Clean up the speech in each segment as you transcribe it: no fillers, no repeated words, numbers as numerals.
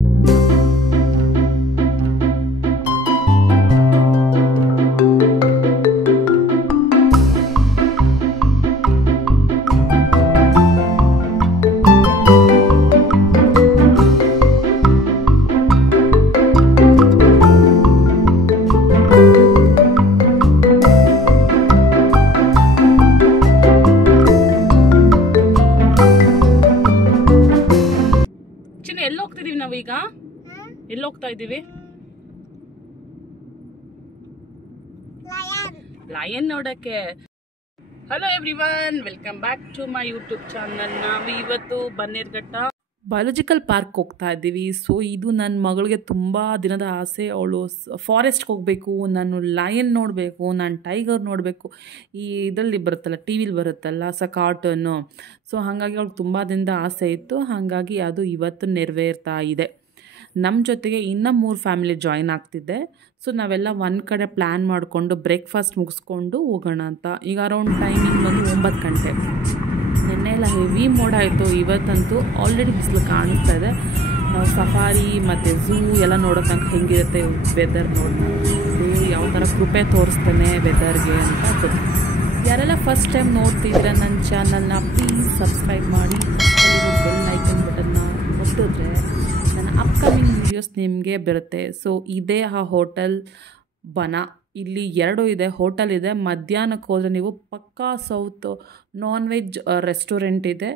ಎಲ್ಲಿ ಹೋಗ್ತಿದೀವಿ ನಾವೀಗ? ಎಲ್ಲಿ ಹೋಗ್ತಾ ಇದ್ದೀವಿ? ಲಯನ್ ನೋಡಕ್ಕೆ. Hello everyone, welcome back to my YouTube channel. ನಾವು ಇವತ್ತು ಬನ್ನೇರುಘಟ್ಟ ಬಯೋಲಾಜಿಕಲ್ ಪಾರ್ಕ್ ಹೋಗ್ತಾ ಇದ್ದೀವಿ. ಸೊ ಇದು ನನ್ನ ಮಗಳಿಗೆ ತುಂಬ ದಿನದ ಆಸೆ. ಅವಳು ಫಾರೆಸ್ಟ್ಗೆ ಹೋಗಬೇಕು, ನಾನು ಲಯನ್ ನೋಡಬೇಕು, ನಾನು ಟೈಗರ್ ನೋಡಬೇಕು. ಈ ಇದರಲ್ಲಿ ಬರುತ್ತಲ್ಲ, ಟಿ ವಿಲಿ ಬರುತ್ತಲ್ಲ ಕಾರ್ಟೂನು. ಸೊ ಹಾಗಾಗಿ ಅವಳಿಗೆ ತುಂಬ ದಿನದ ಆಸೆ ಇತ್ತು. ಹಾಗಾಗಿ ಅದು ಇವತ್ತು ನೆರವೇರ್ತಾ ಇದೆ. ನಮ್ಮ ಜೊತೆಗೆ ಇನ್ನೂ 3 ಫ್ಯಾಮಿಲಿ ಜಾಯಿನ್ ಆಗ್ತಿದ್ದೆ. ಸೊ ನಾವೆಲ್ಲ ಒಂದು ಕಡೆ ಪ್ಲ್ಯಾನ್ ಮಾಡಿಕೊಂಡು ಬ್ರೇಕ್ಫಾಸ್ಟ್ ಮುಗಿಸ್ಕೊಂಡು ಹೋಗೋಣ ಅಂತ. ಈಗ ಅರೌಂಡ್ ಟೈಮಿಂಗ್ ಬಂದು 9 ಗಂಟೆ. ನಿನ್ನೆ ಎಲ್ಲ ಹೆವಿ ಮೋಡ ಆಯಿತು. ಇವತ್ತಂತೂ ಆಲ್ರೆಡಿ ಬಿಸಿಲು ಕಾಣಿಸ್ತಾ ಇದೆ. ನಾವು ಸಫಾರಿ ಮತ್ತು ಝೂ ಎಲ್ಲ ನೋಡೋ ತನಕ ಹೆಂಗಿರುತ್ತೆ ವೆದರ್ ನೋಡಿ ಯಾವ ಥರ ಕೃಪೆ ತೋರಿಸ್ತಾನೆ ವೆದರ್ಗೆ ಅಂತ ಗೊತ್ತು. ಯಾರೆಲ್ಲ ಫಸ್ಟ್ ಟೈಮ್ ನೋಡ್ತಿದ್ರೆ ನನ್ನ ಚಾನಲ್ನ ಪ್ಲೀಸ್ ಸಬ್ಸ್ಕ್ರೈಬ್ ಮಾಡಿ, ಬೆಲ್ ಐಕನ್ ಬಟನ್ನ ಒತ್ತಿದ್ರೆ ನನ್ನ ಅಪ್ಕಮಿಂಗ್ ವೀಡಿಯೋಸ್ ನಿಮಗೆ ಬರುತ್ತೆ. ಸೊ ಇದೇ ಆ ಹೋಟೆಲ್ ಬನ. ಇಲ್ಲಿ 2 ಇದೆ, ಹೋಟೆಲ್ ಇದೆ. ಮಧ್ಯಾಹ್ನಕ್ಕೆ ಹೋದರೆ ನೀವು ಪಕ್ಕಾ ಸೌತ್ ನಾನ್ ವೆಜ್ ರೆಸ್ಟೋರೆಂಟ್ ಇದೆ.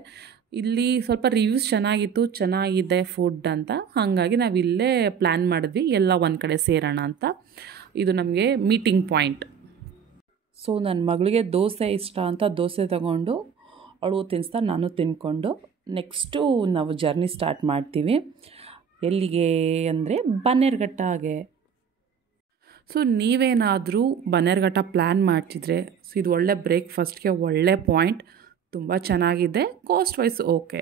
ಇಲ್ಲಿ ಸ್ವಲ್ಪ ರಿವ್ಯೂಸ್ ಚೆನ್ನಾಗಿದೆ ಫುಡ್ ಅಂತ. ಹಾಗಾಗಿ ನಾವು ಇಲ್ಲೇ ಪ್ಲ್ಯಾನ್ ಮಾಡಿದ್ವಿ, ಎಲ್ಲ ಒಂದು ಕಡೆ ಸೇರೋಣ ಅಂತ. ಇದು ನಮಗೆ ಮೀಟಿಂಗ್ ಪಾಯಿಂಟ್. ಸೊ ನನ್ನ ಮಗಳಿಗೆ ದೋಸೆ ಇಷ್ಟ ಅಂತ ದೋಸೆ ತಗೊಂಡು ಅವಳು ತಿನ್ನಿಸ್ತಾ ನಾನು ತಿನ್ಕೊಂಡು ನೆಕ್ಸ್ಟು ನಾವು ಜರ್ನಿ ಸ್ಟಾರ್ಟ್ ಮಾಡ್ತೀವಿ. ಎಲ್ಲಿಗೆ ಅಂದರೆ ಬನ್ನೇರುಘಟ್ಟಗೆ. ಸೊ ನೀವೇನಾದರೂ ಬನ್ನೇರುಘಟ್ಟ ಪ್ಲ್ಯಾನ್ ಮಾಡ್ತಿದ್ರೆ ಸೊ ಇದು ಒಳ್ಳೆ ಬ್ರೇಕ್ಫಾಸ್ಟ್ಗೆ ಒಳ್ಳೆ ಪಾಯಿಂಟ್. ತುಂಬ ಚೆನ್ನಾಗಿದೆ, ಕಾಸ್ಟ್ ವೈಸ್ ಓಕೆ.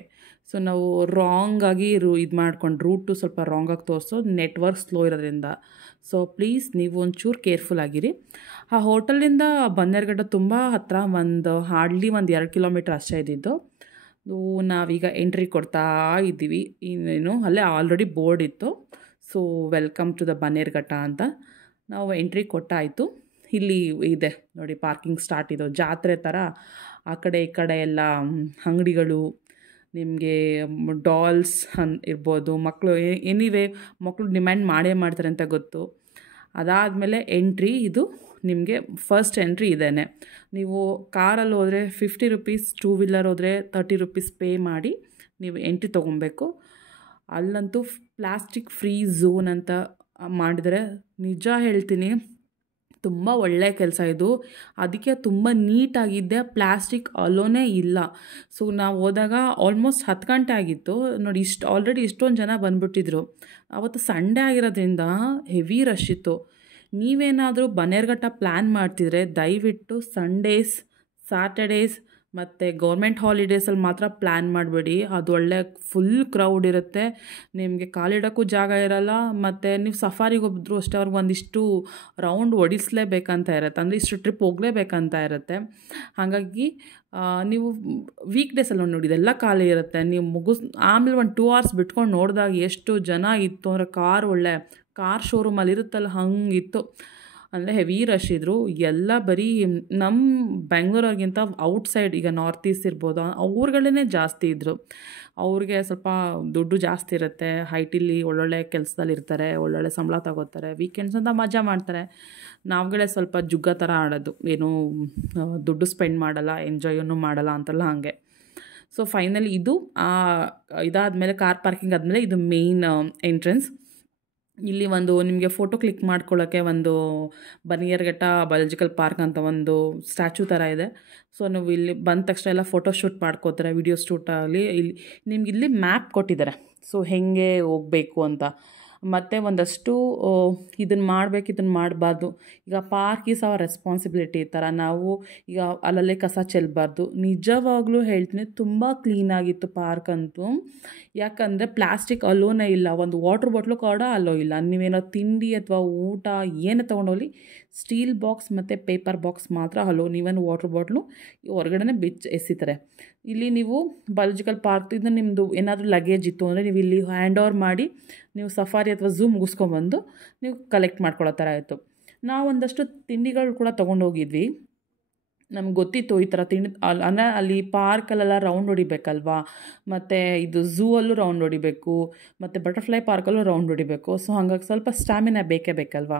ಸೊ ನಾವು ರಾಂಗಾಗಿ ಇದು ಮಾಡ್ಕೊಂಡು ರೂಟು ಸ್ವಲ್ಪ ರಾಂಗಾಗಿ ತೋರಿಸೋದು, ನೆಟ್ವರ್ಕ್ ಸ್ಲೋ ಇರೋದ್ರಿಂದ. ಸೊ ಪ್ಲೀಸ್ ನೀವು ಒಂಚೂರು ಕೇರ್ಫುಲ್ ಆಗಿರಿ. ಆ ಹೋಟೆಲಿಂದ ಬನ್ನೇರುಘಟ್ಟ ತುಂಬ ಹತ್ತಿರ, ಹಾರ್ಡ್ಲಿ 2 ಕಿಲೋಮೀಟ್ರ್ ಅಷ್ಟೇ ಇದ್ದಿದ್ದು. ನಾವೀಗ ಎಂಟ್ರಿ ಕೊಡ್ತಾ ಇದ್ದೀವಿ. ಇನ್ನೇನು ಅಲ್ಲೇ ಆಲ್ರೆಡಿ ಬೋರ್ಡ್ ಇತ್ತು, so welcome to the Bannerghatta ಅಂತ. ನಾವು ಎಂಟ್ರಿ ಕೊಟ್ಟಾಯಿತು. ಇಲ್ಲಿ ಇದೆ ನೋಡಿ ಪಾರ್ಕಿಂಗ್ ಸ್ಟಾರ್ಟ್ ಇದು ಜಾತ್ರೆ ಥರ. ಆ ಕಡೆ ಈ ಕಡೆ ಎಲ್ಲ ಅಂಗಡಿಗಳು, ನಿಮಗೆ ಡಾಲ್ಸ್ ಇರ್ಬೋದು. ಮಕ್ಕಳು ಎನಿವೇ ಮಕ್ಕಳು ಡಿಮ್ಯಾಂಡ್ ಮಾಡ್ತಾರೆ ಅಂತ ಗೊತ್ತು. ಅದಾದಮೇಲೆ ಎಂಟ್ರಿ ಇದು ನಿಮಗೆ ಫಸ್ಟ್ ಎಂಟ್ರಿ ಇದೇನೆ. ನೀವು ಕಾರಲ್ಲಿ ಹೋದರೆ 50 ರುಪೀಸ್, 2 ವೀಲರ್ ಹೋದರೆ 30 ರುಪೀಸ್ ಪೇ ಮಾಡಿ ನೀವು ಎಂಟ್ರಿ ತೊಗೊಬೇಕು. ಅಲ್ಲಂತೂ ಪ್ಲಾಸ್ಟಿಕ್ ಫ್ರೀ ಝೋನ್ ಅಂತ ಮಾಡಿದರೆ, ನಿಜ ಹೇಳ್ತೀನಿ ತುಂಬ ಒಳ್ಳೆಯ ಕೆಲಸ ಇದು. ಅದಕ್ಕೆ ತುಂಬ ನೀಟಾಗಿದ್ದೆ, ಪ್ಲಾಸ್ಟಿಕ್ ಅಲೋನೇ ಇಲ್ಲ. ಸೊ ನಾವು ಹೋದಾಗ ಆಲ್ಮೋಸ್ಟ್ 10 ಗಂಟೆ ಆಗಿತ್ತು ನೋಡಿ. ಆಲ್ರೆಡಿ ಇಷ್ಟೊಂದು ಜನ ಬಂದುಬಿಟ್ಟಿದ್ರು. ಆವತ್ತು ಸಂಡೇ ಆಗಿರೋದ್ರಿಂದ ಹೆವಿ ರಶ್ ಇತ್ತು. ನೀವೇನಾದರೂ ಬನ್ನೇರುಘಟ್ಟ ಪ್ಲ್ಯಾನ್ ಮಾಡ್ತಿದ್ರೆ ದಯವಿಟ್ಟು ಸಂಡೇಸ್, ಸ್ಯಾಟರ್ಡೇಸ್ ಮತ್ತು ಗೌರ್ಮೆಂಟ್ ಹಾಲಿಡೇಸಲ್ಲಿ ಮಾತ್ರ ಪ್ಲ್ಯಾನ್ ಮಾಡಬೇಡಿ. ಅದು ಒಳ್ಳೆ ಫುಲ್ ಕ್ರೌಡ್ ಇರುತ್ತೆ, ನಿಮಗೆ ಕಾಲಿಡೋಕ್ಕೂ ಜಾಗ ಇರೋಲ್ಲ. ಮತ್ತು ನೀವು ಸಫಾರಿಗೆ ಹೋದ್ರು ಅಷ್ಟೇ, ಅವ್ರಿಗೆ ಒಂದಿಷ್ಟು ರೌಂಡ್ ಹೊಡಿಸ್ಲೇಬೇಕಂತ ಇರುತ್ತೆ, ಅಂದರೆ ಇಷ್ಟು ಟ್ರಿಪ್ ಹೋಗಲೇಬೇಕಂತ ಇರುತ್ತೆ. ಹಾಗಾಗಿ ನೀವು ವೀಕ್ ಡೇಸಲ್ಲಿ ನೋಡಿ ಇದೆಲ್ಲ ಖಾಲಿ ಇರುತ್ತೆ. ನೀವು ಆಮೇಲೆ 2 ಅವರ್ಸ್ ಬಿಟ್ಕೊಂಡು ನೋಡಿದಾಗ ಎಷ್ಟು ಜನ ಇತ್ತು ಅಂದರೆ ಕಾರ್ ಶೋರೂಮಲ್ಲಿ ಇರುತ್ತಲ್ಲ ಹಂಗಿತ್ತು. ಅಂದರೆ ಹೆವಿ ರಶ್ ಇದ್ದರು. ಎಲ್ಲ ಬರೀ ನಮ್ಮ ಬೆಂಗಳೂರಿಗಿಂತ ಔಟ್ಸೈಡ್, ಈಗ ನಾರ್ತ್ ಈಸ್ಟ್ ಇರ್ಬೋದು, ಅವ್ರುಗಳೇ ಜಾಸ್ತಿ ಇದ್ದರು. ಅವ್ರಿಗೆ ಸ್ವಲ್ಪ ದುಡ್ಡು ಜಾಸ್ತಿ ಇರುತ್ತೆ, ಹೈಟಿಲಿ ಒಳ್ಳೊಳ್ಳೆ ಕೆಲಸದಲ್ಲಿ ಇರ್ತಾರೆ, ಒಳ್ಳೊಳ್ಳೆ ಸಂಬಳ ತಗೋತಾರೆ, ವೀಕೆಂಡ್ಸ್ ಅಂತ ಮಜಾ ಮಾಡ್ತಾರೆ. ನಾವುಗಳೇ ಸ್ವಲ್ಪ ಜುಗ್ಗ ಥರ ಆಡೋದು, ಏನೂ ದುಡ್ಡು ಸ್ಪೆಂಡ್ ಮಾಡಲ್ಲ, ಎಂಜಾಯನ್ನು ಮಾಡಲ್ಲ ಅಂತೆಲ್ಲ ಹಾಗೆ. ಸೊ ಫೈನಲಿ ಇದು ಇದಾದಮೇಲೆ ಕಾರ್ ಪಾರ್ಕಿಂಗ್ ಆದಮೇಲೆ ಇದು ಮೇಯ್ನ್ ಎಂಟ್ರೆನ್ಸ್. ಇಲ್ಲಿ ನಿಮಗೆ ಫೋಟೋ ಕ್ಲಿಕ್ ಮಾಡ್ಕೊಳ್ಳೋಕ್ಕೆ ಬನ್ನೇರುಘಟ್ಟ ಬಯೋಲಾಜಿಕಲ್ ಪಾರ್ಕ್ ಅಂತ ಒಂದು ಸ್ಟ್ಯಾಚ್ಯೂ ಥರ ಇದೆ. ಸೊ ನೀವು ಇಲ್ಲಿ ಬಂದ ತಕ್ಷಣ ಎಲ್ಲ ಫೋಟೋ ಶೂಟ್ ಮಾಡ್ಕೋತಾರೆ, ವಿಡಿಯೋ ಶೂಟ್ ಆಗಲಿ. ಇಲ್ಲಿ ಮ್ಯಾಪ್ ಕೊಟ್ಟಿದ್ದಾರೆ, ಸೊ ಹೇಗೆ ಹೋಗಬೇಕು ಅಂತ. ಮತ್ತು ಒಂದಷ್ಟು ಇದನ್ನು ಮಾಡಬೇಕು, ಇದನ್ನು ಮಾಡಬಾರ್ದು. ಈಗ ಪಾರ್ಕ್ ಈಸ್ ಅವರ್ ರೆಸ್ಪಾನ್ಸಿಬಿಲಿಟಿ ಥರ. ನಾವು ಈಗ ಅಲ್ಲಲ್ಲೇ ಕಸ ಚೆಲ್ಲಬಾರ್ದು. ನಿಜವಾಗ್ಲೂ ಹೇಳ್ತೀನಿ, ತುಂಬ ಕ್ಲೀನಾಗಿತ್ತು ಪಾರ್ಕ್ ಅಂತೂ. ಯಾಕಂದರೆ ಪ್ಲಾಸ್ಟಿಕ್ ಅಲೋನೇ ಇಲ್ಲ, ಒಂದು ವಾಟ್ರ್ ಬಾಟ್ಲು ಕೂಡ ಅಲೋ ಇಲ್ಲ. ನೀವೇನೋ ತಿಂಡಿ ಅಥವಾ ಊಟ ಏನೇ ತೊಗೊಂಡೋಗಲಿ ಸ್ಟೀಲ್ ಬಾಕ್ಸ್ ಮತ್ತು ಪೇಪರ್ ಬಾಕ್ಸ್ ಮಾತ್ರ ಅಲೋ, ನೀವೇನು ವಾಟರ್ ಬಾಟ್ಲು ಹೊರಗಡೆ ಎಸಿತಾರೆ. ಇಲ್ಲಿ ನೀವು ಬಯಾಲಜಿಕಲ್ ಪಾರ್ಕ್ದಿಂದ ನಿಮ್ಮದು ಏನಾದರೂ ಲಗೇಜ್ ಇತ್ತು ಅಂದರೆ ನೀವು ಇಲ್ಲಿ ಹ್ಯಾಂಡ್ ಓವರ್ ಮಾಡಿ ನೀವು ಸಫಾರಿ ಅಥವಾ ಝೂ ಮುಗಿಸ್ಕೊಂಬಂದು ನೀವು ಕಲೆಕ್ಟ್ ಮಾಡ್ಕೊಳ್ಳೋ ಥರ ಆಯಿತು. ನಾವು ಒಂದಷ್ಟು ತಿಂಡಿಗಳು ಕೂಡ ತೊಗೊಂಡೋಗಿದ್ವಿ. ನಮ್ಗೆ ಗೊತ್ತಿತ್ತು ಈ ಥರ ತಿಂಡಿ ಅಲ್ಲಿ ಪಾರ್ಕಲ್ಲೆಲ್ಲ ರೌಂಡ್ ಹೊಡಿಬೇಕಲ್ವಾ, ಮತ್ತು ಇದು ಝೂ ಅಲ್ಲೂ ರೌಂಡ್ ಹೊಡಿಬೇಕು, ಮತ್ತು ಬಟರ್ಫ್ಲೈ ಪಾರ್ಕಲ್ಲೂ ರೌಂಡ್ ಹೊಡಿಬೇಕು. ಸೊ ಹಾಗಾಗಿ ಸ್ವಲ್ಪ ಸ್ಟ್ಯಾಮಿನಾ ಬೇಕೇ ಬೇಕಲ್ವಾ.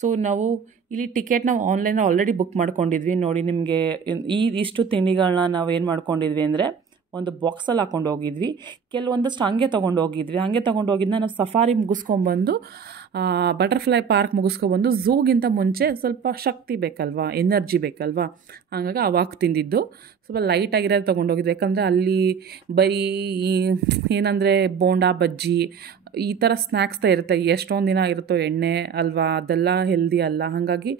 ಸೊ ನಾವು ಇಲ್ಲಿ ಟಿಕೆಟ್ ನಾವು ಆನ್ಲೈನಲ್ಲಿ ಆಲ್ರೆಡಿ ಬುಕ್ ಮಾಡ್ಕೊಂಡಿದ್ವಿ. ನೋಡಿ ನಿಮಗೆ ಇಷ್ಟು ತಿಂಡಿಗಳನ್ನ ನಾವು ಏನು ಮಾಡ್ಕೊಂಡಿದ್ವಿ ಅಂದರೆ ಒಂದು ಬಾಕ್ಸಲ್ಲಿ ಹಾಕ್ಕೊಂಡು ಹೋಗಿದ್ವಿ. ಕೆಲವೊಂದಷ್ಟು ಹಂಗೆ ತೊಗೊಂಡು ಹೋಗಿದ್ವಿ. ಹಂಗೆ ತೊಗೊಂಡು ಹೋಗಿದ್ದನ್ನ ನಾವು ಸಫಾರಿ ಮುಗಿಸ್ಕೊಂಬಂದು ಬಟರ್ಫ್ಲೈ ಪಾರ್ಕ್ ಮುಗಿಸ್ಕೊಬಂದು ಝೂಗಿಂತ ಮುಂಚೆ ಸ್ವಲ್ಪ ಶಕ್ತಿ ಬೇಕಲ್ವಾ, ಎನರ್ಜಿ ಬೇಕಲ್ವಾ, ಹಾಗಾಗಿ ಅವಾಗ ತಿಂದಿದ್ದು. ಸ್ವಲ್ಪ ಲೈಟಾಗಿರೋದು ತೊಗೊಂಡೋಗಿದ್ವಿ. ಯಾಕಂದರೆ ಅಲ್ಲಿ ಬರೀ ಏನಂದರೆ ಬೋಂಡಾ ಬಜ್ಜಿ ಈ ಥರ ಸ್ನ್ಯಾಕ್ಸ್ ಇರುತ್ತೆ, ಎಷ್ಟೊಂದು ದಿನ ಇರುತ್ತೋ ಎಣ್ಣೆ ಅಲ್ವಾ, ಅದೆಲ್ಲ ಹೆಲ್ದಿ ಅಲ್ಲ. ಹಾಗಾಗಿ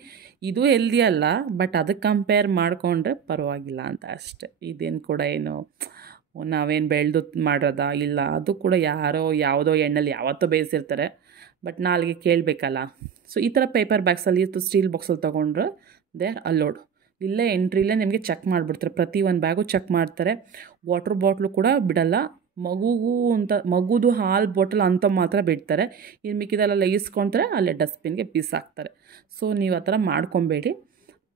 ಇದು ಹೆಲ್ದಿ ಅಲ್ಲ, ಬಟ್ ಅದಕ್ಕೆ ಕಂಪೇರ್ ಮಾಡಿಕೊಂಡ್ರೆ ಪರವಾಗಿಲ್ಲ ಅಂತ ಅಷ್ಟೆ. ಇದೇನು ಕೂಡ ಏನು ನಾವೇನು ಬೆಳೆದು ಮಾಡೋದಾ ಇಲ್ಲ, ಅದು ಕೂಡ ಯಾರೋ ಯಾವುದೋ ಎಣ್ಣೆಲಿ ಯಾವತ್ತೋ ಬೇಯಿಸಿರ್ತಾರೆ, ಬಟ್ ನಾಲ್ಗೆ ಕೇಳಬೇಕಲ್ಲ. ಸೊ ಈ ಥರ ಪೇಪರ್ ಬ್ಯಾಗ್ಸಲ್ಲಿ ಸ್ಟೀಲ್ ಬಾಕ್ಸಲ್ಲಿ ತೊಗೊಂಡ್ರೆ ದೇ ಆರ್ ಅಲೋಡ್. ಇಲ್ಲೇ ಎಂಟ್ರಿಲೇ ನಿಮಗೆ ಚೆಕ್ ಮಾಡಿಬಿಡ್ತಾರೆ, ಪ್ರತಿ ಒಂದು ಬ್ಯಾಗು ಚೆಕ್ ಮಾಡ್ತಾರೆ. ವಾಟ್ರ್ ಬಾಟ್ಲು ಕೂಡ ಬಿಡಲ್ಲ. ಮಗುದು ಹಾಲು ಬಾಟಲ್ ಅಂತ ಮಾತ್ರ ಬಿಡ್ತಾರೆ. ಇನ್ನು ಮಿಕ್ಕಿದೆಲ್ಲ ಇಸ್ಕೊತಾರೆ, ಅಲ್ಲೇ ಡಸ್ಟ್ಬಿನ್ಗೆ ಬಿಸಾಕ್ತಾರೆ. ಸೊ ನೀವು ಆ ಥರ ಮಾಡ್ಕೊಬೇಡಿ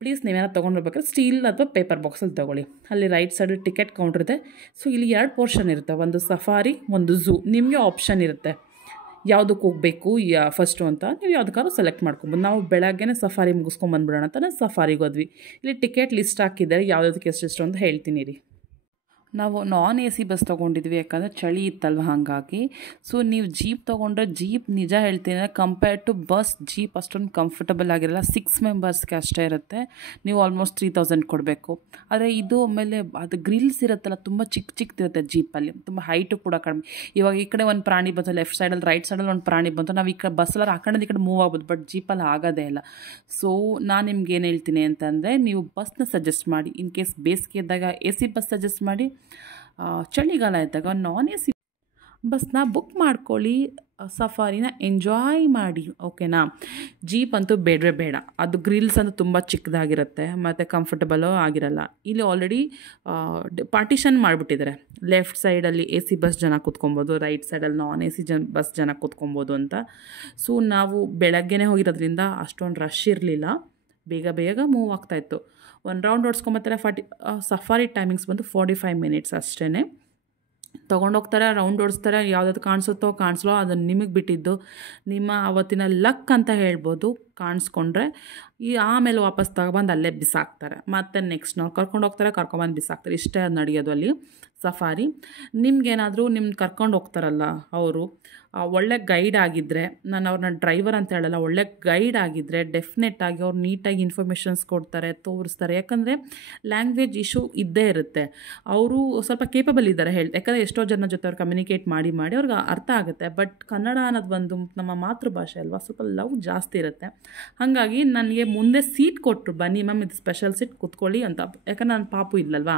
ಪ್ಲೀಸ್. ನೀವೇನಾರು ತೊಗೊಂಡಿರ್ಬೇಕಾದ್ರೆ ಸ್ಟೀಲ್ ಅಥವಾ ಪೇಪರ್ ಬಾಕ್ಸಲ್ಲಿ ತೊಗೊಳ್ಳಿ. ಅಲ್ಲಿ ರೈಟ್ ಸೈಡಲ್ಲಿ ಟಿಕೆಟ್ ಕೌಂಟರ್ ಇದೆ. ಸೊ ಇಲ್ಲಿ 2 ಪೋರ್ಷನ್ ಇರುತ್ತೆ, ಒಂದು ಸಫಾರಿ ಒಂದು ಝೂ. ನಿಮಗೆ ಆಪ್ಷನ್ ಇರುತ್ತೆ ಯಾವುದಕ್ಕೆ ಹೋಗಬೇಕು ಫಸ್ಟು ಅಂತ. ನೀವು ಯಾವುದಕ್ಕಾದ್ರೂ ಸೆಲೆಕ್ಟ್ ಮಾಡ್ಕೊಬೋದು. ನಾವು ಬೆಳಗ್ಗೆನೇ ಸಫಾರಿ ಮುಗಿಸ್ಕೊಂಬಂದ್ಬಿಡೋಣ ಅಂತ ನಾವು ಸಫಾರಿಗೆ ಹೋದ್ವಿ. ಇಲ್ಲಿ ಟಿಕೆಟ್ ಲಿಸ್ಟ್ ಹಾಕಿದ್ದಾರೆ, ಯಾವುದಕ್ಕೆ ಎಷ್ಟೆಷ್ಟು ಅಂತ ಹೇಳ್ತೀನಿ ರೀ. ನಾವು ನಾನ್ AC ಬಸ್ ತೊಗೊಂಡಿದ್ವಿ, ಯಾಕಂದರೆ ಚಳಿ ಇತ್ತಲ್ವ ಹಾಗಾಗಿ. ಸೊ ನೀವು ಜೀಪ್ ತೊಗೊಂಡ್ರೆ ಜೀಪ್ ನಿಜ ಹೇಳ್ತೀನಿ ಕಂಪೇರ್ ಟು ಬಸ್, ಜೀಪ್ ಅಷ್ಟೊಂದು ಕಂಫರ್ಟಬಲ್ ಆಗಿರಲ್ಲ. 6 ಮೆಂಬರ್ಸ್ಗೆ ಅಷ್ಟೇ ಇರುತ್ತೆ. ನೀವು ಆಲ್ಮೋಸ್ಟ್ 3000 ಕೊಡಬೇಕು. ಆದರೆ ಇದು ಆಮೇಲೆ ಅದು ಗ್ರಿಲ್ಸ್ ಇರುತ್ತಲ್ಲ, ತುಂಬ ಚಿಕ್ಕದಿರುತ್ತೆ ಜೀಪಲ್ಲಿ, ತುಂಬ ಹೈಟು ಕೂಡ ಕಡಿಮೆ. ಇವಾಗ ಈ ಕಡೆ ಒಂದು ಪ್ರಾಣಿ ಬಂತು, ಲೆಫ್ಟ್ ಸೈಡಲ್ಲಿ ರೈಟ್ ಸೈಡಲ್ಲಿ ಒಂದು ಪ್ರಾಣಿ ಬಂತು, ನಾವು ಈ ಕಡೆ ಬಸ್ಸಲ್ಲಿ ಆ ಕಡೆ ಈ ಕಡೆ ಮೂವ್ ಆಗ್ಬೋದು, ಬಟ್ ಜೀಪಲ್ಲಿ ಆಗೋದೇ ಇಲ್ಲ. ಸೊ ನಾನು ನಿಮ್ಗೆ ಏನು ಹೇಳ್ತೀನಿ ಅಂತಂದರೆ, ನೀವು ಬಸ್ನ ಸಜೆಸ್ಟ್ ಮಾಡಿ. ಇನ್ ಕೇಸ್ ಬೇಸಿಗೆ ಇದ್ದಾಗ AC ಬಸ್ ಸಜೆಸ್ಟ್ ಮಾಡಿ, ಚಳಿಗಾಲ ಇದ್ದಾಗ ನಾನ್ AC ಬಸ್ನ ಬುಕ್ ಮಾಡ್ಕೊಳ್ಳಿ, ಸಫಾರಿನ ಎಂಜಾಯ್ ಮಾಡಿ, ಓಕೆನಾ. ಜೀಪ್ ಅಂತೂ ಬೇಡವೇ ಬೇಡ, ಅದು ಗ್ರಿಲ್ಸ್ ಅಂತೂ ತುಂಬ ಚಿಕ್ಕದಾಗಿರುತ್ತೆ ಮತ್ತು ಕಂಫರ್ಟಬಲೂ ಆಗಿರಲ್ಲ. ಇಲ್ಲಿ ಆಲ್ರೆಡಿ ಪಾರ್ಟಿಷನ್ ಮಾಡಿಬಿಟ್ಟಿದ್ದಾರೆ. ಲೆಫ್ಟ್ ಸೈಡಲ್ಲಿ AC ಬಸ್ ಜನ ಕೂತ್ಕೊಬೋದು, ರೈಟ್ ಸೈಡಲ್ಲಿ ನಾನ್ AC ಬಸ್ ಜನ ಕೂತ್ಕೊಬೋದು ಅಂತ. ಸೊ ನಾವು ಬೆಳಗ್ಗೆನೇ ಹೋಗಿರೋದ್ರಿಂದ ಅಷ್ಟೊಂದು ರಶ್ ಇರಲಿಲ್ಲ, ಬೇಗ ಮೂವ್ ಆಗ್ತಾಯಿತ್ತು. ಒಂದು ರೌಂಡ್ ಓಡಿಸ್ಕೊಂಬತ್ತಾರೆ. ಸಫಾರಿ ಟೈಮಿಂಗ್ಸ್ ಬಂದು 45 ಮಿನಿಟ್ಸ್ ಅಷ್ಟೇ. ತೊಗೊಂಡೋಗ್ತಾರೆ, ರೌಂಡ್ ಓಡಿಸ್ತಾರೆ, ಯಾವುದಾದ್ರು ಕಾಣಿಸುತ್ತೋ ಕಾಣಿಸ್ಲೋ ಅದನ್ನು ನಿಮಗೆ ಬಿಟ್ಟಿದ್ದು, ನಿಮ್ಮ ಅವತ್ತಿನ ಲಕ್ ಅಂತ ಹೇಳ್ಬೋದು. ಕಾಣಿಸ್ಕೊಂಡ್ರೆ ಆಮೇಲೆ ವಾಪಸ್ ತಗೊಬಂದು ಅಲ್ಲೇ ಬಿಸಾಕ್ತಾರೆ. ಮತ್ತು ನೆಕ್ಸ್ಟ್ ನಾವು ಕರ್ಕೊಂಡೋಗ್ತಾರೆ, ಕರ್ಕೊಂಬಂದು ಬಿಸಾಕ್ತಾರೆ. ಇಷ್ಟೇ ಅದು ನಡೆಯೋದು ಅಲ್ಲಿ ಸಫಾರಿ. ನಿಮ್ಗೇನಾದರೂ ಕರ್ಕೊಂಡು ಹೋಗ್ತಾರಲ್ಲ ಅವರು ಒಳ್ಳೆ ಗೈಡ್ ಆಗಿದ್ದರೆ, ನಾನು ಅವ್ರನ್ನ ಡ್ರೈವರ್ ಅಂತ ಹೇಳಲ್ಲ, ಒಳ್ಳೆ ಗೈಡ್ ಆಗಿದ್ದರೆ ಡೆಫಿನೆಟ್ಟಾಗಿ ಅವ್ರು ನೀಟಾಗಿ ಇನ್ಫಾರ್ಮೇಷನ್ಸ್ ಕೊಡ್ತಾರೆ, ತೋರಿಸ್ತಾರೆ. ಯಾಕಂದರೆ ಲ್ಯಾಂಗ್ವೇಜ್ ಇಶ್ಯೂ ಇದ್ದೇ ಇರುತ್ತೆ. ಅವರು ಸ್ವಲ್ಪ ಕೇಪಬಲ್ ಇದ್ದಾರೆ ಯಾಕಂದರೆ ಎಷ್ಟೋ ಜನ ಜೊತೆ ಅವ್ರು ಕಮ್ಯುನಿಕೇಟ್ ಮಾಡಿ ಅವ್ರಿಗೆ ಅರ್ಥ ಆಗುತ್ತೆ. ಬಟ್ ಕನ್ನಡ ಅನ್ನೋದು ಒಂದು ನಮ್ಮ ಮಾತೃಭಾಷೆ ಅಲ್ವಾ, ಸ್ವಲ್ಪ ಲವ್ ಜಾಸ್ತಿ ಇರುತ್ತೆ. ಹಾಗಾಗಿ ನನಗೆ ಮುಂದೆ ಸೀಟ್ ಕೊಟ್ಟರು, ಬನ್ನಿ ಮ್ಯಾಮ್ ಇದು ಸ್ಪೆಷಲ್ ಸೀಟ್ ಕೂತ್ಕೊಳ್ಳಿ ಅಂತ. ಯಾಕಂದ್ರೆ ನನ್ನ ಪಾಪು ಇಲ್ಲಲ್ವಾ,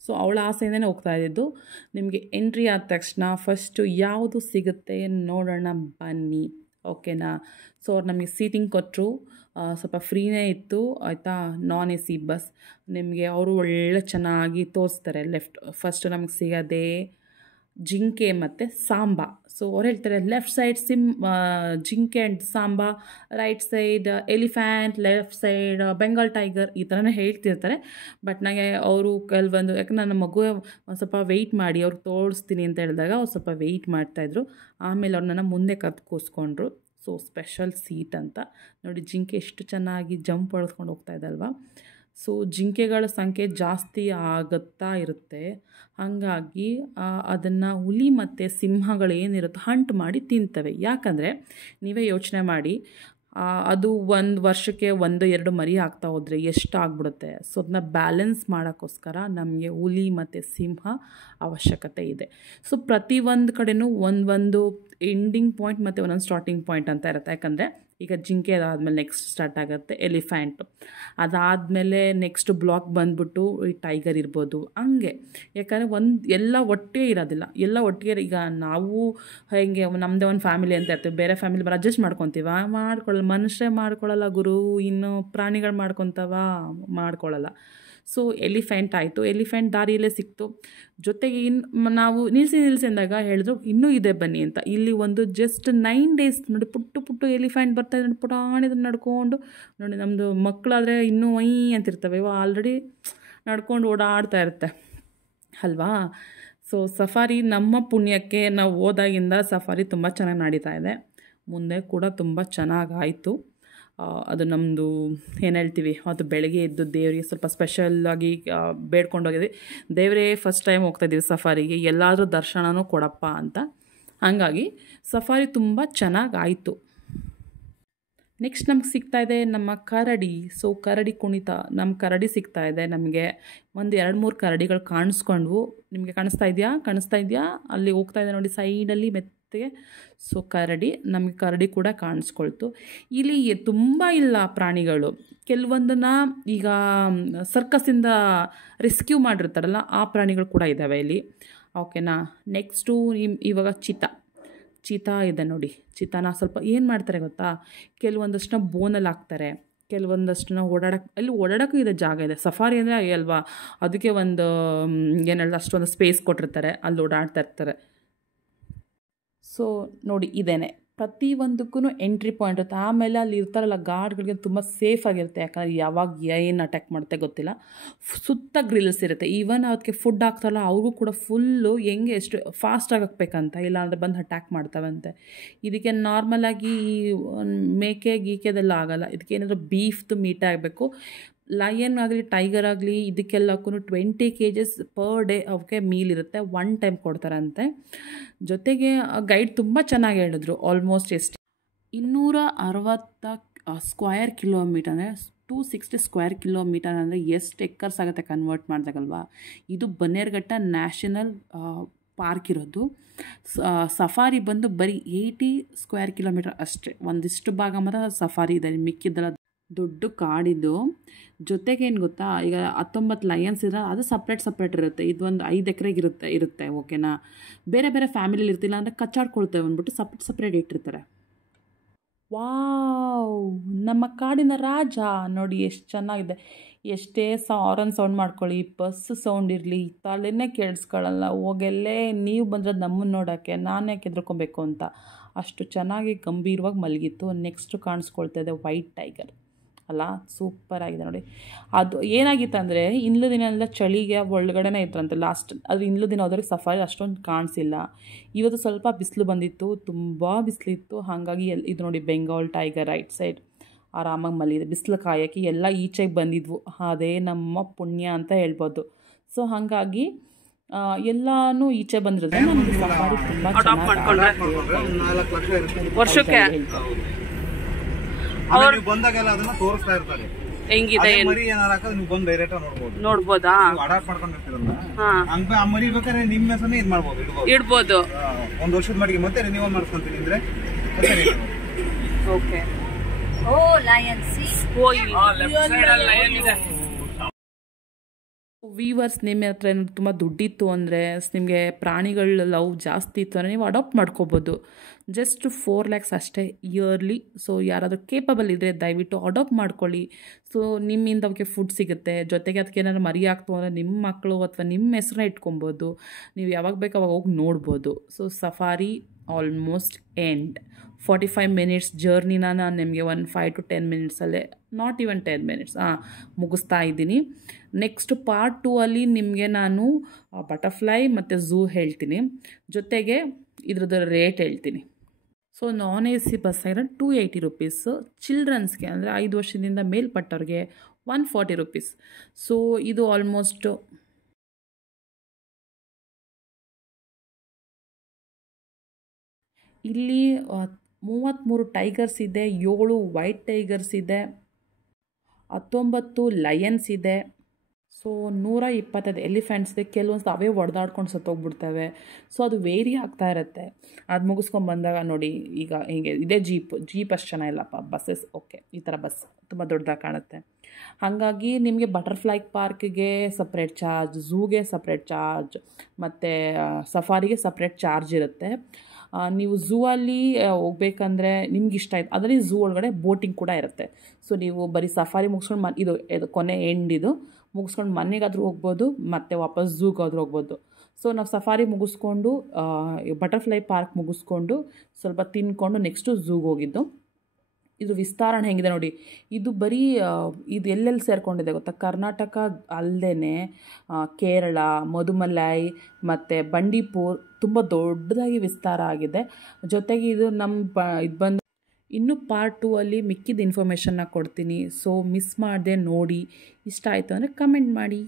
ಸೊ ಅವಳ ಆಸೆಯಿಂದನೇ ಹೋಗ್ತಾ ಇದ್ದಿದ್ದು. ನಿಮಗೆ ಎಂಟ್ರಿ ಆದ ತಕ್ಷಣ ಫಸ್ಟು ಯಾವುದು ಸಿಗುತ್ತೆ ನೋಡೋಣ ಬನ್ನಿ, ಓಕೆನಾ. ಸೊ ಅವ್ರು ನಮಗೆ ಸೀಟಿಂಗ್ ಕೊಟ್ಟರು, ಸ್ವಲ್ಪ ಫ್ರೀನೇ ಇತ್ತು ಆಯಿತಾ. ನಾನ್ AC ಬಸ್ ನಿಮಗೆ ಅವರು ಒಳ್ಳೆ ಚೆನ್ನಾಗಿ ತೋರಿಸ್ತಾರೆ. ಫಸ್ಟು ನಮಗೆ ಸಿಗೋದೇ ಜಿಂಕೆ ಮತ್ತು ಸಾಂಬಾ. ಸೊ ಅವ್ರು ಹೇಳ್ತಾರೆ ಲೆಫ್ಟ್ ಸೈಡ್ ಜಿಂಕೆ and Samba, right side elephant, left side Bengal tiger, ಈ ಥರನೇ ಹೇಳ್ತಿರ್ತಾರೆ. ಬಟ್ ನನಗೆ ಅವರು ಕೆಲವೊಂದು, ಯಾಕಂದ್ರೆ ನನ್ನ ಮಗು ಒಂದು ಸ್ವಲ್ಪ ವೆಯ್ಟ್ ಮಾಡಿ ಅವ್ರಿಗೆ ತೋರಿಸ್ತೀನಿ ಅಂತ ಹೇಳಿದಾಗ ಅವ್ರು ಸ್ವಲ್ಪ ವೆಯ್ಟ್ ಮಾಡ್ತಾಯಿದ್ರು. ಆಮೇಲೆ ಅವ್ರು ನನ್ನ ಮುಂದೆ ಕೂರಿಸ್ಕೊಂಡ್ರು. ಸೊ ಸ್ಪೆಷಲ್ ಸೀಟ್ ಅಂತ ನೋಡಿ, ಜಿಂಕೆ ಎಷ್ಟು ಚೆನ್ನಾಗಿ ಜಂಪ್ ಹೊಡೆಸ್ಕೊಂಡು ಹೋಗ್ತಾ ಇದಲ್ವಾ. ಸೊ ಜಿಂಕೆಗಳ ಸಂಖ್ಯೆ ಜಾಸ್ತಿ ಆಗುತ್ತಾ ಇರುತ್ತೆ. ಹಾಗಾಗಿ ಅದನ್ನು ಹುಲಿ ಮತ್ತು ಸಿಂಹಗಳು ಏನಿರುತ್ತೋ ಹಂಟ್ ಮಾಡಿ ತಿಂತವೆ. ಯಾಕಂದರೆ ನೀವೇ ಯೋಚನೆ ಮಾಡಿ, ಅದು ಒಂದು ವರ್ಷಕ್ಕೆ 1-2 ಮರಿ ಆಗ್ತಾ ಹೋದರೆ ಎಷ್ಟು ಆಗ್ಬಿಡುತ್ತೆ. ಸೊ ಅದನ್ನ ಬ್ಯಾಲೆನ್ಸ್ ಮಾಡೋಕ್ಕೋಸ್ಕರ ನಮಗೆ ಹುಲಿ ಮತ್ತು ಸಿಂಹ ಅವಶ್ಯಕತೆ ಇದೆ. ಸೊ ಪ್ರತಿಯೊಂದು ಕಡೆಯೂ ಒಂದೊಂದು ಎಂಡಿಂಗ್ ಪಾಯಿಂಟ್ ಮತ್ತು ಒಂದೊಂದು ಸ್ಟಾರ್ಟಿಂಗ್ ಪಾಯಿಂಟ್ ಅಂತ ಇರುತ್ತೆ. ಯಾಕಂದರೆ ಈಗ ಜಿಂಕೆ ಅದಾದಮೇಲೆ ನೆಕ್ಸ್ಟ್ ಸ್ಟಾರ್ಟ್ ಆಗುತ್ತೆ ಎಲಿಫೆಂಟು, ಅದಾದಮೇಲೆ ನೆಕ್ಸ್ಟ್ ಬ್ಲಾಕ್ ಬಂದ್ಬಿಟ್ಟು ಈ ಟೈಗರ್ ಇರ್ಬೋದು. ಹಂಗೆ ಯಾಕಂದರೆ ಎಲ್ಲ ಒಟ್ಟಿಗೆ ಇರೋದಿಲ್ಲ, ಎಲ್ಲ ಒಟ್ಟಿಗೆ. ಈಗ ನಾವು ಹೇಗೆ ನಮ್ಮದೇ ಒಂದು ಫ್ಯಾಮಿಲಿ ಅಂತ ಇರ್ತೀವಿ, ಬೇರೆ ಫ್ಯಾಮಿಲಿ ಅಡ್ಜಸ್ಟ್ ಮಾಡ್ಕೊತೀವ, ಮನುಷ್ಯರೇ ಮಾಡ್ಕೊಳ್ಳಲ್ಲ ಗುರು, ಇನ್ನು ಪ್ರಾಣಿಗಳು ಮಾಡ್ಕೊಳ್ಳಲ್ಲ. ಸೊ ಎಲಿಫೆಂಟ್ ಆಯಿತು, ಎಲಿಫೆಂಟ್ ದಾರಿಯಲ್ಲೇ ಸಿಕ್ತು. ಜೊತೆಗೆ ನಾವು ನಿಲ್ಲಿಸಿ ಅಂದಾಗ ಹೇಳಿದ್ರು ಇನ್ನೂ ಇದೆ ಬನ್ನಿ ಅಂತ. ಇಲ್ಲಿ ಒಂದು ಜಸ್ಟ್ 9 days ನೋಡಿ, ಪುಟ್ಟು ಎಲಿಫೆಂಟ್ ಬರ್ತಾಯಿದೆ ನೋಡಿ, ಪುಟಾಣಿದ ನಡ್ಕೊಂಡು ನೋಡಿ. ನಮ್ಮದು ಮಕ್ಕಳಾದರೆ ಇನ್ನೂ ಅಂತಿರ್ತವೆ, ಇವ ಆಲ್ರೆಡಿ ನಡ್ಕೊಂಡು ಓಡಾಡ್ತಾ ಇರುತ್ತೆ ಅಲ್ವಾ. ಸೊ ಸಫಾರಿ ನಮ್ಮ ಪುಣ್ಯಕ್ಕೆ ನಾವು ಹೋದಾಗಿಂದ ಸಫಾರಿ ತುಂಬ ಚೆನ್ನಾಗಿ ನಡೀತಾ ಇದೆ, ಮುಂದೆ ಕೂಡ ತುಂಬ ಚೆನ್ನಾಗಾಯಿತು. ಅದು ನಮ್ಮದು ಏನು ಹೇಳ್ತೀವಿ, ಅದು ಬೆಳಗ್ಗೆ ಎದ್ದು ದೇವರಿಗೆ ಸ್ವಲ್ಪ ಸ್ಪೆಷಲ್ಲಾಗಿ ಬೇಡ್ಕೊಂಡು ಹೋಗಿದ್ವಿ. ದೇವರೇ ಫಸ್ಟ್ ಟೈಮ್ ಹೋಗ್ತಾಯಿದ್ದೀವಿ ಸಫಾರಿಗೆ, ಎಲ್ಲಾದರೂ ದರ್ಶನವೂ ಕೊಡಪ್ಪ ಅಂತ. ಹಾಗಾಗಿ ಸಫಾರಿ ತುಂಬ ಚೆನ್ನಾಗಾಯಿತು. ನೆಕ್ಸ್ಟ್ ನಮ್ಗೆ ಸಿಗ್ತಾಯಿದೆ ನಮ್ಮ ಕರಡಿ. ಸೊ ಕರಡಿ ಕುಣಿತ, ನಮ್ಮ ಕರಡಿ ಸಿಗ್ತಾಯಿದೆ ನಮಗೆ. ಒಂದು 2-3 ಕರಡಿಗಳು ಕಾಣಿಸ್ಕೊಂಡ್ವು. ನಿಮಗೆ ಕಾಣಿಸ್ತಾ ಇದೆಯಾ? ಅಲ್ಲಿ ಹೋಗ್ತಾಯಿದೆ ನೋಡಿ ಸೈಡಲ್ಲಿ ಮೆತ್ತಗೆ. ಸೊ ನಮಗೆ ಕರಡಿ ಕೂಡ ಕಾಣಿಸ್ಕೊಳ್ತು. ಇಲ್ಲಿ ತುಂಬ ಇಲ್ಲ ಪ್ರಾಣಿಗಳು, ಕೆಲವೊಂದನ್ನು ಈಗ ಸರ್ಕಸ್ಸಿಂದ ರೆಸ್ಕ್ಯೂ ಮಾಡಿರ್ತಾರಲ್ಲ ಆ ಪ್ರಾಣಿಗಳು ಕೂಡ ಇದ್ದಾವೆ ಇಲ್ಲಿ. ಓಕೆನಾ. ನೆಕ್ಸ್ಟು ಇವಾಗ ಚೀತಾ ಇದೆ ನೋಡಿ. ಚೀತಾನ ಸ್ವಲ್ಪ ಏನು ಮಾಡ್ತಾರೆ ಗೊತ್ತಾ, ಕೆಲವೊಂದಷ್ಟನ್ನ ಬೋನಲ್ಲಿ ಹಾಕ್ತಾರೆ, ಕೆಲವೊಂದಷ್ಟನ್ನ ಓಡಾಡೋಕ್ಕೂ ಇದೆ, ಜಾಗ ಇದೆ. ಸಫಾರಿ ಅಂದರೆ ಅಲ್ವಾ, ಅದಕ್ಕೆ ಒಂದು ಏನು ಹೇಳಿದ್ರೆ ಅಷ್ಟೊಂದು ಸ್ಪೇಸ್ ಕೊಟ್ಟಿರ್ತಾರೆ, ಅಲ್ಲಿ ಓಡಾಡ್ತಾ ಇರ್ತಾರೆ. ಸೊ ನೋಡಿ, ಇದೇನೆ ಪ್ರತಿಯೊಂದಕ್ಕೂ ಎಂಟ್ರಿ ಪಾಯಿಂಟ್ ಇರುತ್ತೆ. ಆಮೇಲೆ ಅಲ್ಲಿ ಇರ್ತಾರಲ್ಲ ಗಾರ್ಡ್ಗಳಿಗೆ ತುಂಬ ಸೇಫಾಗಿರುತ್ತೆ, ಯಾಕಂದರೆ ಯಾವಾಗ ಏನು ಅಟ್ಯಾಕ್ ಮಾಡುತ್ತೆ ಗೊತ್ತಿಲ್ಲ. ಸುತ್ತ ಗ್ರಿಲ್ಸ್ ಇರುತ್ತೆ. ಈವನ್ ಅದಕ್ಕೆ ಫುಡ್ ಹಾಕ್ತಾರಲ್ಲ ಅವ್ರಿಗೂ ಕೂಡ ಫುಲ್ಲು ಹೆಂಗೆ ಎಷ್ಟು ಫಾಸ್ಟಾಗಿ ಹಾಕ್ಬೇಕಂತ, ಇಲ್ಲಾಂದರೆ ಬಂದು ಅಟ್ಯಾಕ್ ಮಾಡ್ತಾವಂತೆ. ಇದಕ್ಕೆ ನಾರ್ಮಲಾಗಿ ಗೀಕೆದೆಲ್ಲ ಆಗೋಲ್ಲ, ಇದಕ್ಕೆ ಏನಾದರೂ ಬೀಫ್ದು ಮೀಟ್ ಆಗಬೇಕು. ಲಯನ್ ಆಗಲಿ ಟೈಗರ್ ಆಗಲಿ ಇದಕ್ಕೆಲ್ಲಕ್ಕೂ 20 kg ಪರ್ ಡೇ ಅವಕ್ಕೆ ಮೀಲ್ ಇರುತ್ತೆ, 1 time ಕೊಡ್ತಾರಂತೆ. ಜೊತೆಗೆ ಗೈಡ್ ತುಂಬ ಚೆನ್ನಾಗಿ ಹೇಳಿದ್ರು. ಆಲ್ಮೋಸ್ಟ್ 260 ಸ್ಕ್ವೇರ್ ಕಿಲೋಮೀಟರ್ ಅಂದರೆ 260 ಸ್ಕ್ವೇರ್ ಕಿಲೋಮೀಟರ್ ಅಂದರೆ ಎಷ್ಟು ಎಕರ್ಸ್ ಆಗುತ್ತೆ ಕನ್ವರ್ಟ್ ಮಾಡಿದಾಗಲ್ವಾ. ಇದು ಬನ್ನೇರುಘಟ್ಟ ನ್ಯಾಷನಲ್ ಪಾರ್ಕ್ ಇರೋದು. ಸಫಾರಿ ಬಂದು ಬರೀ 80 ಸ್ಕ್ವೇರ್ ಕಿಲೋಮೀಟರ್ ಅಷ್ಟೇ. ಒಂದಿಷ್ಟು ಭಾಗ ಮಾತ್ರ ಸಫಾರಿ ಇದೆ, ಮಿಕ್ಕಿದ್ದೆಲ್ಲ ದೊಡ್ಡ ಕಾಡಿದ್ದು. ಜೊತೆಗೆ ಏನು ಗೊತ್ತಾ, ಈಗ 19 ಲಯನ್ಸ್ ಇದ್ರೆ ಅದು ಸಪ್ರೇಟ್ ಇರುತ್ತೆ, ಇದು ಒಂದು 5 ಎಕರೆಗೆ ಇರುತ್ತೆ. ಓಕೆನಾ. ಬೇರೆ ಫ್ಯಾಮಿಲಿಲಿ ಇರ್ತಿಲ್ಲ ಅಂದರೆ ಕಚ್ಚಾಡ್ಕೊಳ್ತೇವೆ ಅಂದ್ಬಿಟ್ಟು ಸಪ್ರೇಟ್ ಇಟ್ಟಿರ್ತಾರೆ. ವಾವ್, ನಮ್ಮ ಕಾಡಿನ ರಾಜ ನೋಡಿ ಎಷ್ಟು ಚೆನ್ನಾಗಿದೆ. ಎಷ್ಟೇ ಹಾರನ್ ಸೌಂಡ್ ಮಾಡ್ಕೊಳ್ಳಿ, ಬಸ್ ಸೌಂಡ್ ಇರಲಿ, ತಲೆನೇ ಕೇಳಿಸ್ಕೊಳ್ಳಲ್ಲ. ಹೋಗೆಲ್ಲೇ ನೀವು ಬಂದ್ರೆ ನಮ್ಮನ್ನು ನೋಡೋಕ್ಕೆ ನಾನು ಯಾಕೆ ಹೆದರ್ಕೊಬೇಕು ಅಂತ, ಅಷ್ಟು ಚೆನ್ನಾಗಿ ಗಂಭೀರವಾಗಿ ಮಲಗಿತ್ತು. ನೆಕ್ಸ್ಟು ಕಾಣಿಸ್ಕೊಳ್ತಾ ಇದೆ ವೈಟ್ ಟೈಗರ್ ಅಲ್ಲ, ಸೂಪರಾಗಿದೆ ನೋಡಿ. ಅದು ಏನಾಗಿತ್ತು ಅಂದರೆ ಇಂದ್ಲ ದಿನ ಎಲ್ಲ ಚಳಿಗೆ ಒಳಗಡೆನೇ ಇತ್ತಂತೆ ಲಾಸ್ಟ್. ಅದು ಇಂದ್ಲ ದಿನ ಹೋದ್ರೆ ಸಫಾರಿ ಅಷ್ಟೊಂದು ಕಾಣಿಸಿಲ್ಲ. ಇವತ್ತು ಸ್ವಲ್ಪ ಬಿಸಿಲು ಬಂದಿತ್ತು, ತುಂಬ ಬಿಸಿಲಿತ್ತು. ಹಾಗಾಗಿ ಇದು ನೋಡಿ ಬೆಂಗಾಲ್ ಟೈಗರ್ ರೈಟ್ ಸೈಡ್ ಆರಾಮಾಗಿ ಮಲಗಿದೆ. ಬಿಸಿಲು ಕಾಯೋಕ್ಕೆ ಎಲ್ಲ ಈಚೆಗೆ ಬಂದಿದ್ವು, ಅದೇ ನಮ್ಮ ಪುಣ್ಯ ಅಂತ ಹೇಳ್ಬೋದು. ಸೊ ಹಾಗಾಗಿ ಎಲ್ಲಾನು ಈಚೆ ಬಂದಿರೋದು ನಮಗೆ ಸಫಾರಿ ತುಂಬ ಚೆನ್ನಾಗಿ ವರ್ಷಕ್ಕೆ ಬಂದಾಗೆಲ್ಲ ಅದನ್ನ ತೋರಿಸ್ತಾ ಇರ್ತಾರೆ. ಹೆಂಗಿದೆ ಮರಿ ಏನಾರ ಹಾಕೋದು ನೀವು ಬಂದು ಡೈರೆಕ್ಟ್ ನೋಡ್ಬೋದಾ, ಅಡಾಪ್ಟ್ ಮಾಡ್ಕೊಂಡಿರ್ತೀರಲ್ಲ, ಹಂಗ ಆ ಮರಿ ಬೇಕಾದ್ರೆ ನಿಮ್ಮ ಹೆಸರನ್ನೇ ಇದು ಮಾಡ್ಬೋದು, ಇಡ್ಬೋದು. 1 ವರ್ಷದ ಮಟ್ಟಿಗೆ ಮತ್ತೆ ರಿನ್ಯೂವಲ್ ಮಾಡ್ಕೊಂತೀನಿ ಅಂದ್ರೆ ಓಕೆ. ಓ ಲಯನ್ ಸಿ, ಓ ಲೆಫ್ಟ್ ಸೈಡ್ ಅಲ್ಲಿ ಲಯನ್ ಇದೆ. ವೀವರ್ಸ್, ನಿಮ್ಮ ಹತ್ರ ಏನಾದ್ರು ತುಂಬ ದುಡ್ಡಿತ್ತು ಅಂದರೆ, ನಿಮಗೆ ಪ್ರಾಣಿಗಳ ಲವ್ ಜಾಸ್ತಿ ಇತ್ತು ಅಂದರೆ ನೀವು ಅಡಾಪ್ಟ್ ಮಾಡ್ಕೋಬೋದು. ಜಸ್ಟ್ 4 lakhs ಅಷ್ಟೇ ಇಯರ್ಲಿ. ಸೊ ಯಾರಾದರೂ ಕೇಪಬಲ್ ಇದ್ದರೆ ದಯವಿಟ್ಟು ಅಡಾಪ್ಟ್ ಮಾಡ್ಕೊಳ್ಳಿ. ಸೊ ನಿಮ್ಮಿಂದ ಅವಕ್ಕೆ ಫುಡ್ ಸಿಗುತ್ತೆ, ಜೊತೆಗೆ ಅದಕ್ಕೆ ಏನಾದ್ರು ಮರಿ ಆಗ್ತು ಅಂದರೆ ನಿಮ್ಮ ಮಕ್ಕಳು ಅಥವಾ ನಿಮ್ಮ ಹೆಸರನ್ನ ಇಟ್ಕೊಬೋದು. ನೀವು ಯಾವಾಗ ಬೇಕು ಅವಾಗ ಹೋಗಿ ನೋಡ್ಬೋದು. So safari almost end. 45 minutes ಜರ್ನಿನ ನಾನು ನಿಮಗೆ 5 to 10 minutesಲ್ಲೇ, ನಾಟ್ ಈವನ್ 10 minutes ಮುಗಿಸ್ತಾ ಇದ್ದೀನಿ. ನೆಕ್ಸ್ಟ್ ಪಾರ್ಟ್ 2 ಅಲ್ಲಿ ನಿಮಗೆ ನಾನು ಬಟರ್ಫ್ಲೈ ಮತ್ತು ಝೂ ಹೇಳ್ತೀನಿ, ಜೊತೆಗೆ ಇದ್ರದ್ದು ರೇಟ್ ಹೇಳ್ತೀನಿ. ಸೊ ನಾನ್ AC ಬಸ್ ಆಗಿರೋ 280 rupees, ಚಿಲ್ಡ್ರನ್ಸ್ಗೆ ಅಂದರೆ 5 ವರ್ಷದಿಂದ ಮೇಲ್ಪಟ್ಟವ್ರಿಗೆ 140 rupees. ಸೊ ಇದು ಆಲ್ಮೋಸ್ಟ್ ಇಲ್ಲಿ 33 ಟೈಗರ್ಸ್ ಇದೆ, 7 ವೈಟ್ ಟೈಗರ್ಸ್ ಇದೆ, 19 ಲಯನ್ಸ್ ಇದೆ. ಸೊ 125 ಎಲಿಫೆಂಟ್ಸ್ ಇದೆ. ಕೆಲವೊಂದು ಅವೇ ಹೊಡೆದಾಡ್ಕೊಂಡು ಸತ್ತೋಗ್ಬಿಡ್ತವೆ. ಸೊ ಅದು ವೇರಿ ಆಗ್ತಾ ಇರುತ್ತೆ. ಅದು ಮುಗಿಸ್ಕೊಂಡು ಬಂದಾಗ ನೋಡಿ, ಈಗ ಹೀಗೆ ಇದೇ ಜೀಪ್ ಅಷ್ಟು ಚೆನ್ನಾಗಿಲ್ಲಪ್ಪ, ಬಸ್ಸಸ್ ಓಕೆ, ಈ ಥರ ಬಸ್ ತುಂಬ ದೊಡ್ಡದಾಗಿ ಕಾಣುತ್ತೆ. ಹಾಗಾಗಿ ನಿಮಗೆ ಬಟರ್ಫ್ಲೈ ಪಾರ್ಕಿಗೆ ಸಪ್ರೇಟ್ ಚಾರ್ಜ್, ಝೂಗೆ ಸಪ್ರೇಟ್ ಚಾರ್ಜ್, ಮತ್ತು ಸಫಾರಿಗೆ ಸಪ್ರೇಟ್ ಚಾರ್ಜ್ ಇರುತ್ತೆ. ನೀವು ಝೂ ಅಲ್ಲಿ ಹೋಗ್ಬೇಕಂದ್ರೆ ನಿಮ್ಗೆ ಇಷ್ಟ ಆಯ್ತು, ಅದರಲ್ಲಿ ಝೂ ಒಳಗಡೆ ಬೋಟಿಂಗ್ ಕೂಡ ಇರುತ್ತೆ. ಸೊ ನೀವು ಬರೀ ಸಫಾರಿ ಮುಗಿಸ್ಕೊಂಡು ಇದು ಕೊನೆ ಎಂಡ್ ಇದು ಮುಗಿಸ್ಕೊಂಡು ಮನೆಗಾದರೂ ಹೋಗ್ಬೋದು, ಮತ್ತು ವಾಪಸ್ ಝೂಗಾದರೂ ಹೋಗ್ಬೋದು. ಸೊ ನಾವು ಸಫಾರಿ ಮುಗಿಸ್ಕೊಂಡು ಬಟರ್ಫ್ಲೈ ಪಾರ್ಕ್ ಮುಗಿಸ್ಕೊಂಡು ಸ್ವಲ್ಪ ತಿನ್ಕೊಂಡು ನೆಕ್ಸ್ಟು ಝೂಗೆ ಹೋಗಿದ್ದು. ಇದು ವಿಸ್ತಾರಣೆ ಹೆಂಗಿದೆ ನೋಡಿ, ಇದು ಬರೀ ಇದು ಎಲ್ಲೆಲ್ಲಿ ಸೇರಿಕೊಂಡಿದೆ ಗೊತ್ತಾ, ಕರ್ನಾಟಕ ಅಲ್ಲದೆ ಕೇರಳ, ಮಧುಮಲೈ ಮತ್ತು ಬಂಡೀಪುರ್ ತುಂಬ ದೊಡ್ಡದಾಗಿ ವಿಸ್ತಾರ ಆಗಿದೆ. ಜೊತೆಗೆ ಇದು ನಮ್ಮ ಇದು ಬಂದು ಇನ್ನೂ ಪಾರ್ಟ್ 2 ಅಲ್ಲಿ ಮಿಕ್ಕಿದ ಇನ್ಫಾರ್ಮೇಷನ್ನ ಕೊಡ್ತೀನಿ. ಸೊ ಮಿಸ್ ಮಾಡದೆ ನೋಡಿ. ಇಷ್ಟ ಆಯಿತು ಅಂದರೆ ಕಮೆಂಟ್ ಮಾಡಿ.